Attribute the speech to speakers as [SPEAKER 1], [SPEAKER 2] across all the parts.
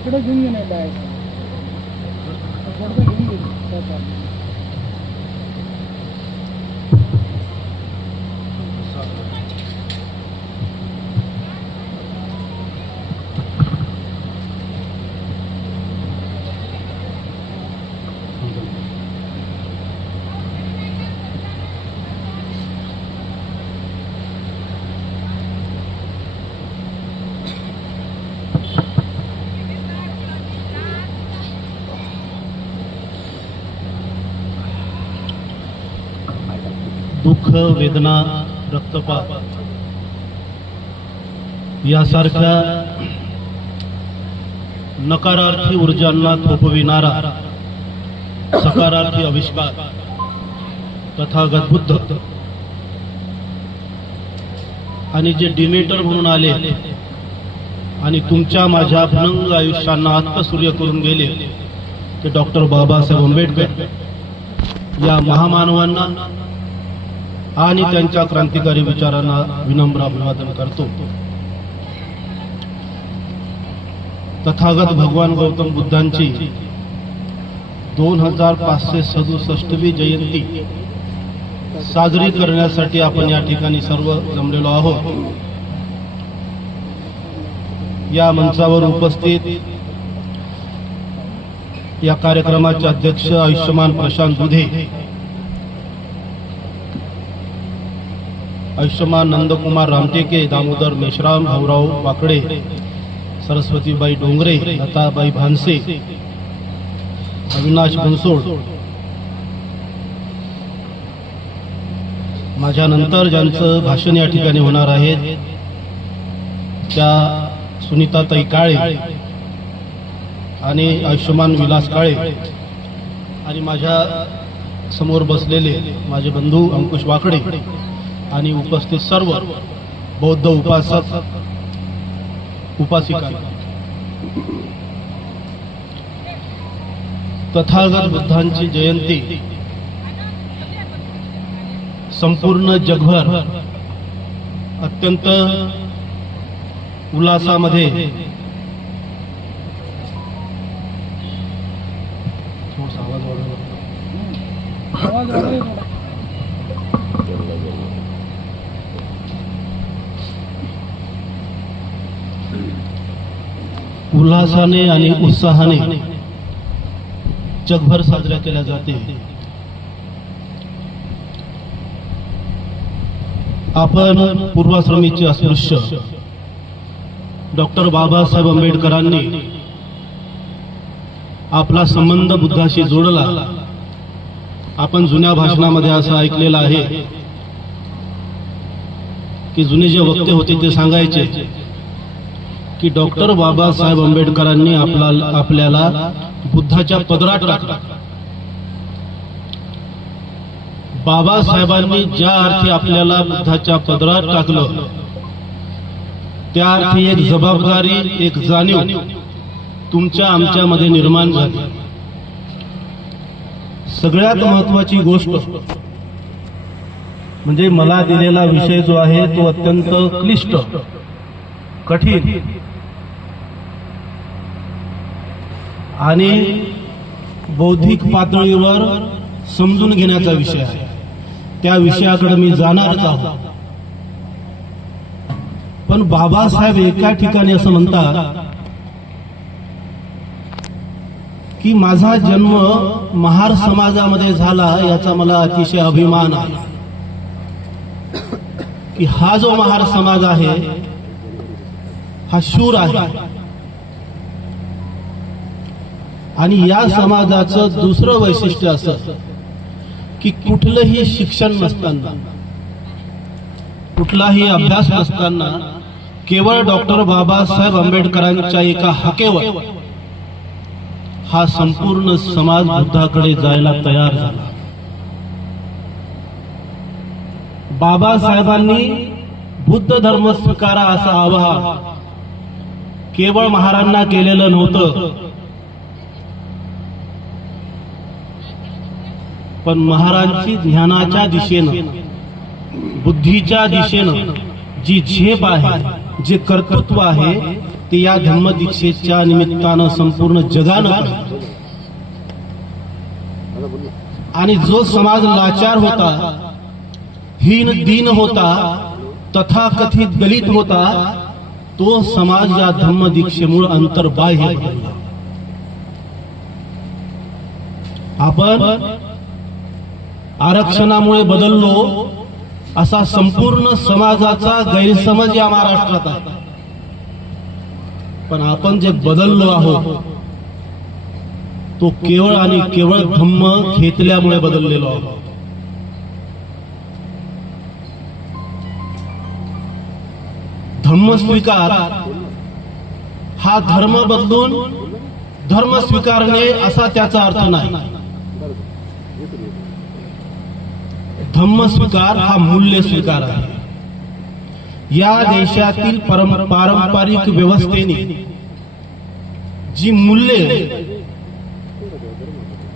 [SPEAKER 1] इकडे घेऊन घेणे बाहेर थोडंसं घेऊन घे त्याचा.
[SPEAKER 2] दुःख वेदना रक्तपात. यासारख्या नकारार्थी ऊर्जांना थोपविणारा सकारार्थी आविष्कार तथागत बुद्ध आणि जे डिमेटर म्हणून आले आणि तुमच्या माझ्या भनंग आयुष्यांना आत्मसूर्य करून गेले ते डॉक्टर बाबासाहेब आंबेडकर. या महामानवांना आणि त्यांच्या क्रांतिकारी विचारांना विनम्र अभिवादन करतो. तथागत भगवान गौतम बुद्धांची दोन हजार पाचशे सदुसष्टवी जयंती साजरी करण्यासाठी आपण या ठिकाणी सर्व जमलेलो आहोत. या मंचावर उपस्थित या कार्यक्रमाचे अध्यक्ष आयुष्यमान प्रशांत दुधे आयुष्यमान नंदकुमार रामटेके दामोदर मेश्राम भाऊराव वाकडे सरस्वतीबाई डोंगरे लताबाई भानसे अविनाश बनसोड. माझ्यानंतर ज्यांचं भाषण या ठिकाणी होणार आहे त्या सुनीताताई काळे आणि आयुष्यमान विलास काळे आणि माझ्यासमोर बसलेले माझे बंधू अंकुश वाकडे. आणि उपस्थित सर्व बौद्ध उपासक उपासिका. तथागत बुद्धांची जयंती संपूर्ण जगभर अत्यंत उल्हासामध्ये आवाज उल्हासाने आणि उत्साहाने जगभर साजऱ्या केल्या जाते. आपण पूर्वाश्रमीचे अस्पृश्य. डॉक्टर बाबासाहेब आंबेडकरांनी आपला संबंध बुद्धाशी जोडला. आपण जुन्या भाषणामध्ये असं ऐकलेलं आहे की जुने जे वक्ते होते ते सांगायचे की डॉक्टर बाबासाहेब आंबेडकरांनी आपला आपल्याला बुद्धाच्या पदरात टाकला. बाबासाहेबांनी ज्या अर्थी आपल्याला बुद्धाच्या पदरात टाकलं त्या अर्थी एक जबाबदारी एक जाणीव तुमच्या आमच्यामध्ये निर्माण झाली. सगळ्यात महत्वाची गोष्ट म्हणजे मला दिलेला विषय जो आहे तो अत्यंत क्लिष्ट कठीण. आणि बौद्धिक पातळीवर समजून घेण्याचा विषय आहे. त्या विषयाकडे मी जाणारच आहोत. पण बाबासाहेब एका ठिकाणी असं म्हणतात की माझा जन्म महार समाजामध्ये झाला याचा मला अतिशय अभिमान आहे. की हा जो महार समाज आहे हा शूर आहे. आणि या समाजाचं दुसरं वैशिष्ट्य असं की कुठलंही शिक्षण नसताना कुठलाही अभ्यास नसताना केवळ डॉक्टर बाबासाहेब आंबेडकरांच्या एका हाकेवर हा संपूर्ण समाज बुद्धाकडे जायला तयार झाला. बाबासाहेबांनी बुद्ध धर्म स्वीकारा असं आवाहन केवळ महारांना केलेलं नव्हतं पण महाराजांची ज्ञानाच्या दिशेनं बुद्धीच्या दिशेनं जी झेप आहे जे कर्तृत्व आहे ते या धर्मदीक्षेच्या निमित्तानं संपूर्ण जगानं आणि जो समाज लाचार होता हीन दीन होता तथाकथित दलित होता तो समाज या धम्मदीक्षेमुळे अंतर्बाह्य आपण आरक्षणामुळे बदललो असा संपूर्ण समाजाचा गैरसमज या महाराष्ट्रात आहे. पण आपण जे बदललो आहोत तो केवळ आणि केवळ धम्म घेतल्यामुळे बदललेलो आहोत. धम्म स्वीकार हा धर्म बदलून धर्म स्वीकारणे असा त्याचा अर्थ नाही. धम्म स्वीकार हा मूल्य स्वीकार आहे. या देशातील परम पारंपरिक व्यवस्थेने जी मूल्ये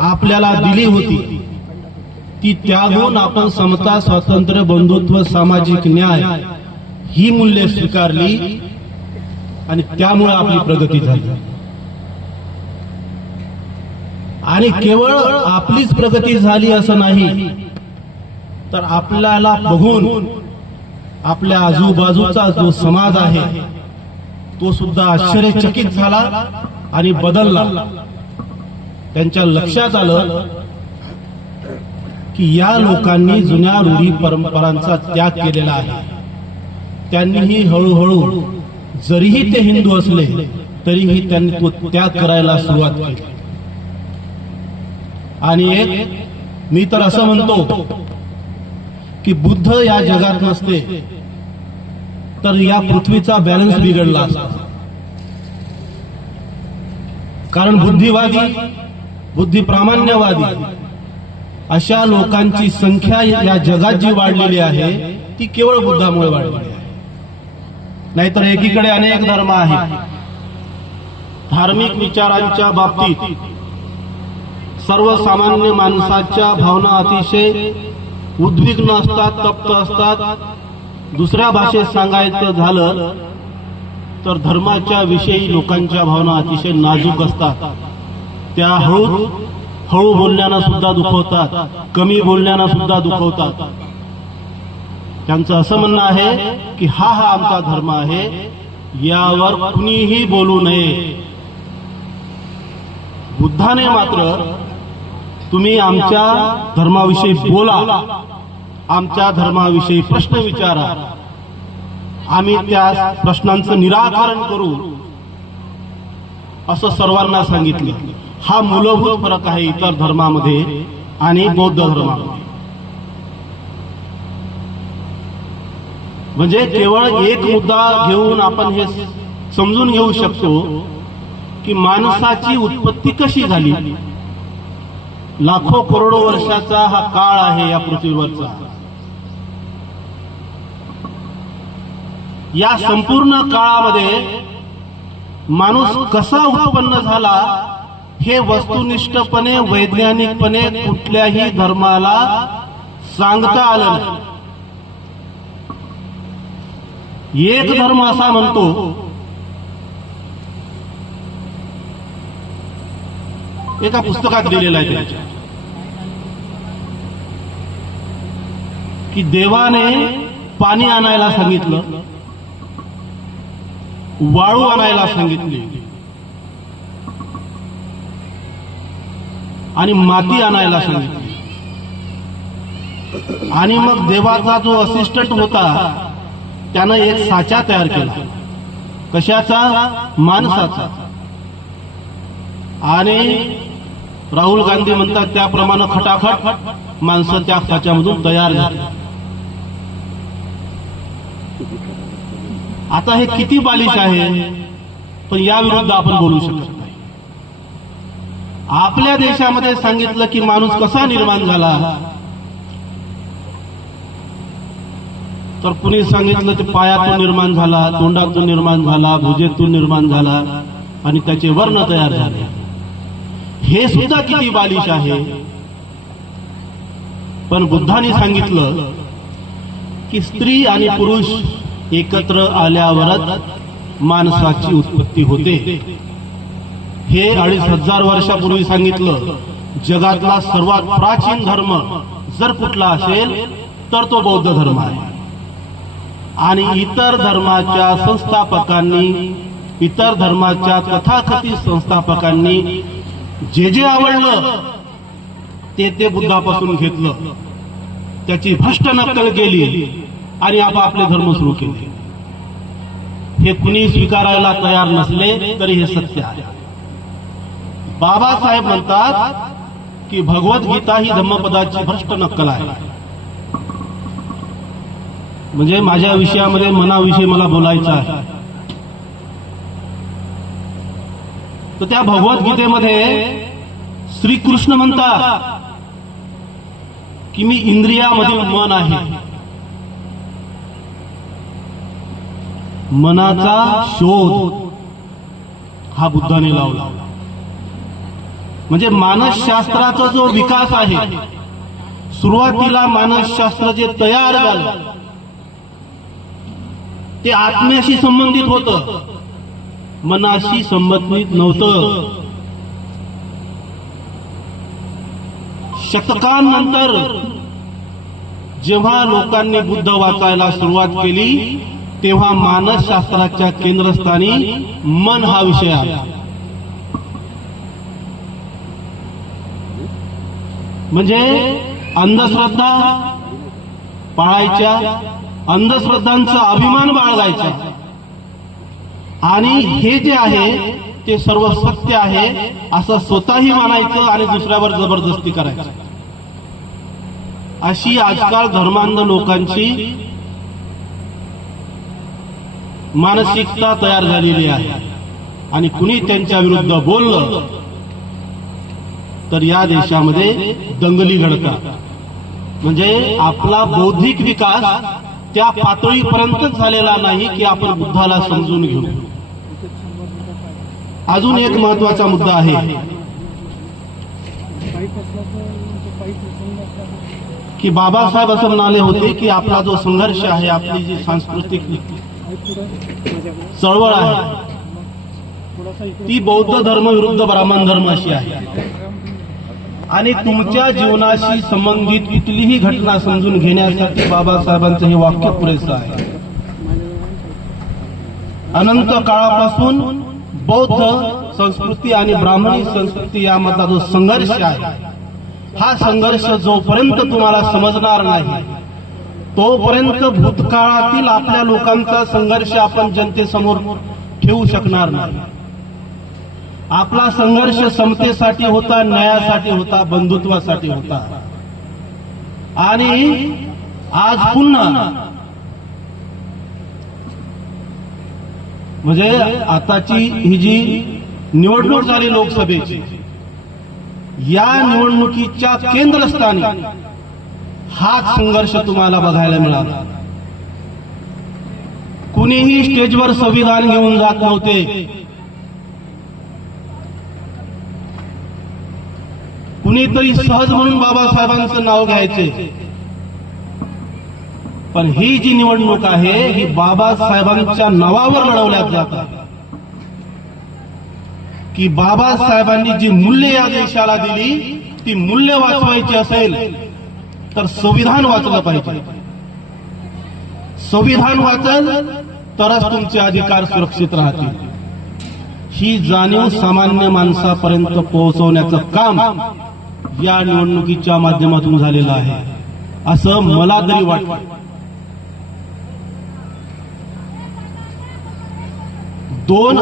[SPEAKER 2] आपल्याला दिली होती ती त्यागून आपण समता स्वातंत्र्य बंधुत्व सामाजिक न्याय ही मूल्ये स्वीकारली आणि त्यामुळे आपली प्रगती झाली. आणि केवळ आपलीच प्रगती झाली असं नाही तर आपल्याला बघून आपल्या आजूबाजूचा जो समाज आहे तो सुद्धा आश्चर्यचकित झाला आणि बदलला. त्यांच्या लक्षात आलं की या लोकांनी जुन्या रूढी परंपरांचा त्याग केलेला आहे. त्यांनीही हळूहळू जरीही ते हिंदू असले तरीही त्यांनी तो त्याग करायला सुरुवात केली. आणि एक मी तर असं म्हणतो की बुद्ध या जगात नसते तर या पृथ्वीचा बॅलन्स बिघडला असता. कारण बुद्धिवादी बुद्धी प्रामाण्यवादी अशा लोकांची संख्या या जगात जी वाढलेली आहे ती केवळ बुद्धामुळे वाढलेली आहे. नाहीतर एकीकडे अनेक धर्म आहेत. धार्मिक विचारांच्या बाबतीत सर्वसामान्य माणसाच्या भावना अतिशय उद्विग्न असतात तप्त असतात. दुसऱ्या भाषेत सांगायचं झालं तर धर्माच्या विषयी लोकांच्या भावना अतिशय नाजूक असतात. त्या हळू हळू बोलण्याना सुद्धा दुखवतात कमी बोलण्याना सुद्धा दुखवतात. त्यांचं असं म्हणणं आहे की हा हा आमचा धर्म आहे यावर कुणीही बोलू नये. बुद्धाने मात्र तुम्ही आमच्या धर्माविषयी बोला. आमच्या धर्माविषयी प्रश्न विचारा. आम्ही त्या प्रश्नांचं निराकरण करू. असं सर्वांना सांगितले. हा मूलभूत फरक आहे इतर धर्मामध्ये आणि बौद्ध धर्मामध्ये. म्हणजे केवळ एक मुद्दा घेऊन आपण हे समजून घेऊ शकतो की माणसाची उत्पत्ती कशी झाली? लाखो करोडो वर्षाचा हा काळ आहे या पृथ्वीवरचा. या संपूर्ण काळामध्ये माणूस कसा उत्पन्न झाला हे वस्तुनिष्ठपणे वैज्ञानिकपणे कुठल्याही धर्माला सांगता आलं नाही. एक धर्म असा म्हणतो एका पुस्तकात दिलेला आहे त्यांच्या की देवाने पाणी आणायला सांगितलं वाळू आणायला सांगितली आणि माती आणायला सांगितली. आणि मग देवाचा जो असिस्टंट होता त्यानं एक साचा तयार केला. कशाचा? माणसाचा. आणि राहुल गांधी म्हणतात त्याप्रमाणे खटाखट माणसं त्या त्याच्यामधून तयार झाली. आता हे किती बालिश आहे पण या विरुद्ध आपण बोलू शकत नाही. आपल्या देशामध्ये सांगितलं की माणूस कसा निर्माण झाला? तर कुणी सांगितलं ते पायातून निर्माण झाला तोंडातून निर्माण झाला भुजेतून निर्माण झाला आणि त्याचे वर्ण तयार झाले. हे सुद्धा किती बालिश आहे? पण बुद्धाने सांगितलं की स्त्री आणि पुरुष एकत्र आल्यावरच माणसाची उत्पत्ती होते. हे अडीच हजार वर्षापूर्वी सांगितलं. जगातला सर्वात प्राचीन धर्म जर कुठला असेल तर तो बौद्ध धर्म आहे. आणि इतर धर्माच्या संस्थापकांनी इतर धर्माच्या तथाकथित संस्थापकांनी जे जे आवडलं ते ते बुद्धापासून घेतलं. त्याची भ्रष्ट नक्कल केली आणि आपापले धर्म सुरू केले. हे कुणी स्वीकारायला तयार नसले तरी हे सत्य आहे. बाबासाहेब म्हणतात की भगवद्गीता ही धम्मपदाची भ्रष्ट नक्कल आहे. म्हणजे माझ्या विषयामध्ये मनाविषयी मला बोलायचं आहे. तर त्या भगवद्गीतेमध्ये श्रीकृष्ण म्हणतात की मी इंद्रियामधील मन आहे. मनाचा शोध हा बुद्धाने लावला. म्हणजे मानसशास्त्राचा जो विकास आहे सुरुवातीला मानसशास्त्र जे तयार झालं ते आत्म्याशी संबंधित होतं. मनाशी संबंधित नव्हतं. शतकांनंतर जेव्हा लोकांनी बुद्ध वाचायला सुरुवात केली तेव्हा मानसशास्त्राच्या केंद्रस्थानी मन हा विषय आला. म्हणजे अंधश्रद्धा पाळायच्या अंधश्रद्धांचा अभिमान बाळगायचा. आणि हे जे आहे ते सर्व सत्य आहे असं स्वतःही मानायचं आणि दुसऱ्यावर जबरदस्ती करायचं. अशी आजकाल धर्मांध लोकांची मानसिकता तयार झालेली आहे. आणि कुणी त्यांच्या विरुद्ध बोललं तर या देशामध्ये दंगली घडतात. म्हणजे आपला बौद्धिक विकास त्या पातळीपर्यंतच झालेला नाही की आपण बुद्धाला समजून घेऊ. अजून एक महत्त्वाचा मुद्दा आहे. की बाबासाहेब असं म्हणाले होते की आपला जो संघर्ष आहे आपली जी सांस्कृतिक चळवळ आहे ती बौद्ध धर्म विरुद्ध ब्राह्मण धर्म अशी आहे. आणि तुमच्या जीवनाशी संबंधित कुठलीही घटना समजून घेण्यासाठी बाबासाहेबांचं हे वाक्य पुरेसं आहे. अनंत काळापासून बौद्ध संस्कृती आणि ब्राह्मणी संस्कृती यामधला जो संघर्ष आहे हा संघर्ष जोपर्यंत तुम्हाला समजणार नाही तोपर्यंत भूतकाळातील आपल्या लोकांचा संघर्ष आपण जनतेसमोर ठेवू शकणार नाही. आपला संघर्ष समतेसाठी होता न्यायासाठी होता बंधुत्वासाठी होता. आणि आज पुन्हा म्हणजे आताची ही जी निवडणूक झाली लोकसभेची या निवडणुकीच्या केंद्रस्थानी हाच संघर्ष तुम्हाला बघायला मिळाला. कुणीही स्टेजवर संविधान घेऊन जात नव्हते. कुणीतरी सहज म्हणून बाबासाहेबांचं नाव घ्यायचे. पण ही जी निवडणूक आहे ही बाबासाहेबांच्या नावावर लढवल्या जातात की बाबासाहेबांनी जी मूल्य या देशाला दिली ती मूल्य वाचवायची असेल तर संविधान वाचलं पाहिजे. संविधान वाचल तरच तुमचे अधिकार सुरक्षित राहतील. ही जाणीव सामान्य माणसापर्यंत पोहोचवण्याचं काम या निवडणुकीच्या माध्यमातून झालेलं आहे. असं मला तरी वाटतं. दोन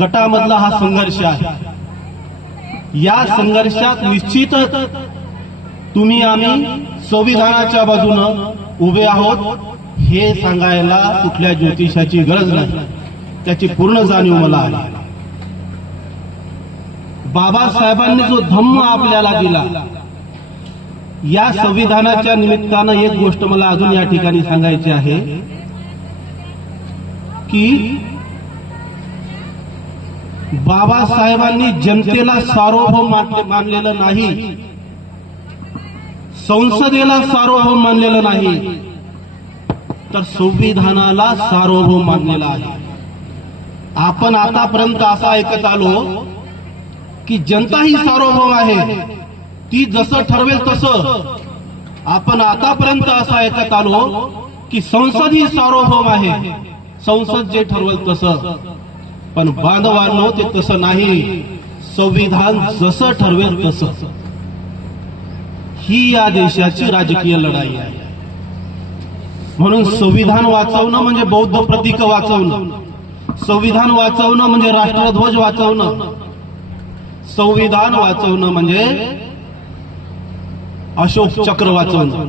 [SPEAKER 2] गटामधला हा संघर्ष आहे. या संघर्षात निश्चितच तुम्ही आम्ही संविधानाच्या बाजूनं उभे आहोत हे सांगायला कुठल्या ज्योतिषाची गरज नाही. त्याची पूर्ण जाणीव मला आहे. बाबासाहेबांनी जो धम्म आपल्याला दिला या संविधानाच्या निमित्तानं एक गोष्ट मला अजून या ठिकाणी सांगायची आहे की बाबासाहेबांनी जनतेला सार्वभौम मानलेलं नाही संसदेला सार्वभौम मानलेलं नाही तर संविधानाला सार्वभौम मानलेलं आहे. आपण आतापर्यंत असं ऐकत आलो की जनता ही सार्वभौम आहे. ती जसं ठरवेल तसं. आपण आतापर्यंत असं ऐकत आलो की संसद ही सार्वभौम आहे. संसद जे ठरवेल तसं. पण बांधवांनो ते तसं नाही. संविधान जसं ठरवेल तसं. ही या देशाची राजकीय लढाई आहे. म्हणून संविधान वाचवणं म्हणजे बौद्ध प्रतीक वाचवणं. संविधान वाचवणं म्हणजे राष्ट्रध्वज वाचवणं. संविधान वाचवणं म्हणजे अशोक चक्र वाचवणं.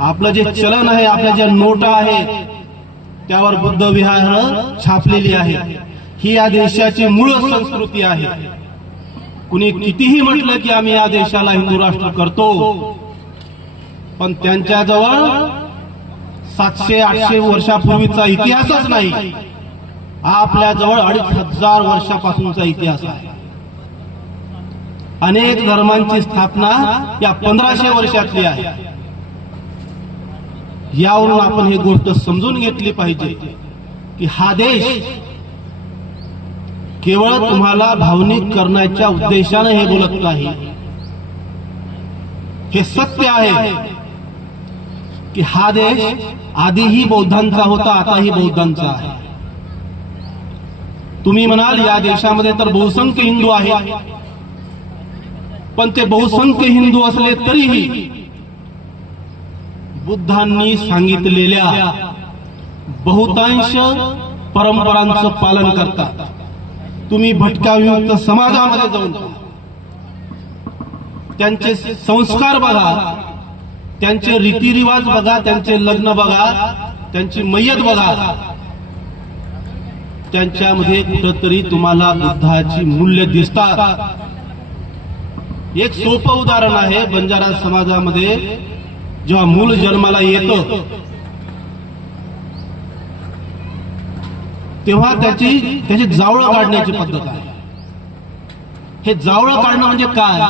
[SPEAKER 2] आपलं जे चलन आहे आपल्या ज्या नोटा आहे त्यावर बुद्ध विहार छापलेली आहे. ही या देशाची मूळ संस्कृती आहे. कुणी कितीही म्हटलं की आम्ही या देशाला हिंदू राष्ट्र करतो पण त्यांच्याजवळ सातशे आठशे वर्षापूर्वीचा इतिहासच नाही. आपल्याजवळ अडीच हजार वर्षापासूनचा इतिहास आहे. अनेक धर्मांची स्थापना या पंधराशे वर्षातली आहे. यावरून आपण ही गोष्ट समजून घेतली पाहिजे की हा देश केवळ तुम्हाला भावनिक करण्याच्या उद्देशाने हे बोलत नाही. हे सत्य आहे की हा देश आधीही बौद्धांचा होता आताही बौद्धांचा आहे. तुम्ही म्हणाल या देशामध्ये तर बहुसंख्य हिंदू आहेत. पण ते बहुसंख्य हिंदू असले तरीही बुद्धांनी सांगितलेल्या बहुतांश परंपरांचं पालन करतात. तुम्ही भटकाविमुक्त समाजामध्ये जाऊन त्यांचे संस्कार बघा. त्यांचे रीतिरिवाज बघा. त्यांचे लग्न बघा. त्यांची मय्यत बघा. त्यांच्यामध्ये कुठंतरी तुम्हाला बुद्धाची मूल्य दिसतात. एक सोपं उदाहरण आहे बंजारा समाजामध्ये जेव्हा मूल जन्माला येतं तेव्हा त्याची त्याची जावळं काढण्याची पद्धत आहे. हे जावळं काढणं म्हणजे काय?